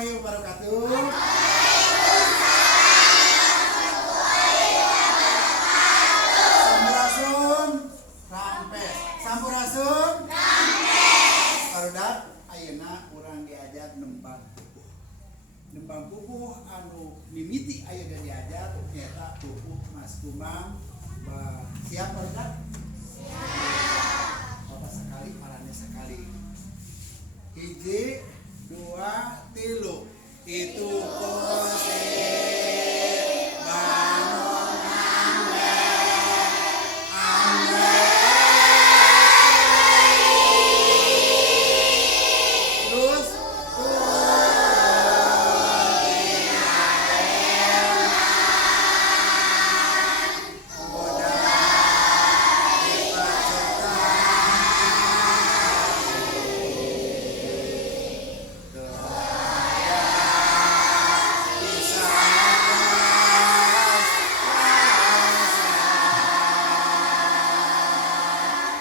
warahmatullahi wabarakatuh. Sampurasun rampes. Sampurasun rampes. Barudak ayeuna urang diajar nembang pupuh anu mimiti aya diajar nyaeta pupuh Mas Kumang. Siap barudak? Siap. Bapak sekali, marane sekali. 1, 2, 3. Itu kose bangun ambe terus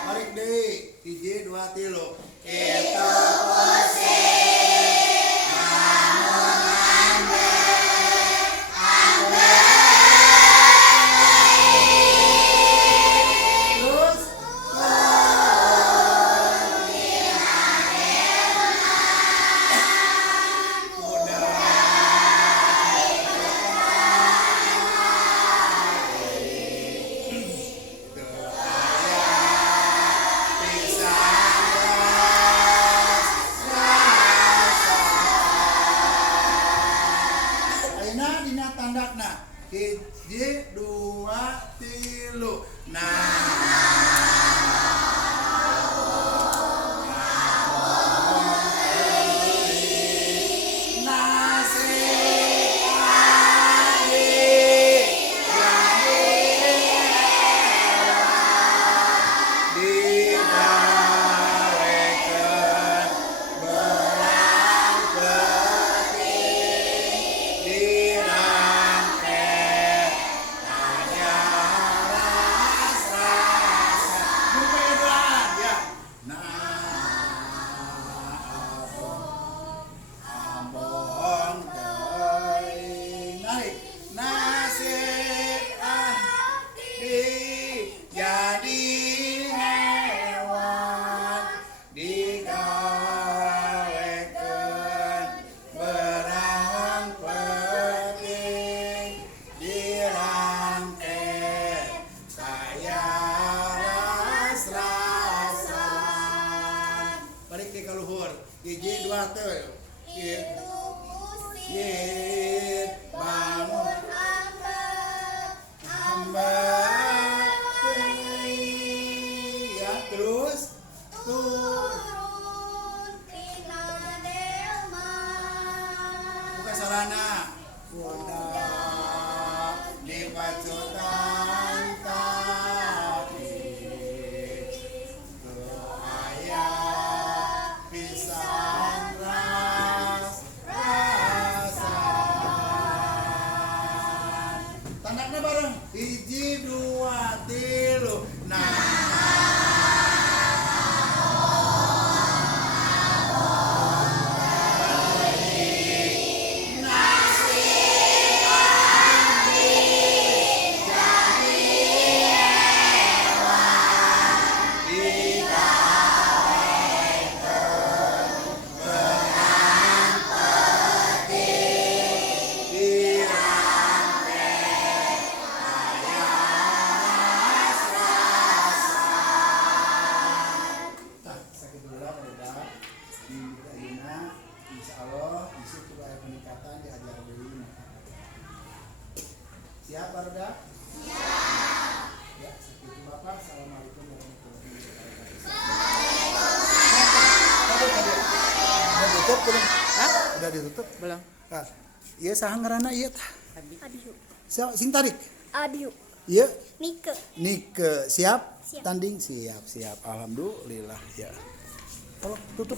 balik deh. 1, 2, 3. Itu kose bangun ambe terus ayeuna dina tandakna 1, 2, 3. Jadi hewan digawekeun berang penting dirangke saya ras-rasan. Balik ke luhur. 1, 2, 3. Bangun ya terus turun tina delma buka sarana budak di pacutan tapi ayah pisan rasan tandaknya bareng 1, 2, 3. Siap Barudak? Siap. Ya, segitu Bapak. Assalamualaikum warahmatullahi wabarakatuh. Udah ditutup belum? Hah? Udah ditutup? Belum. Nah, iya saha ngaranna ieu tah? Abiu Sing tarik. Abiu Ieu Nike siap? Siap. Tanding siap. Alhamdulillah ya. Tolong tutup.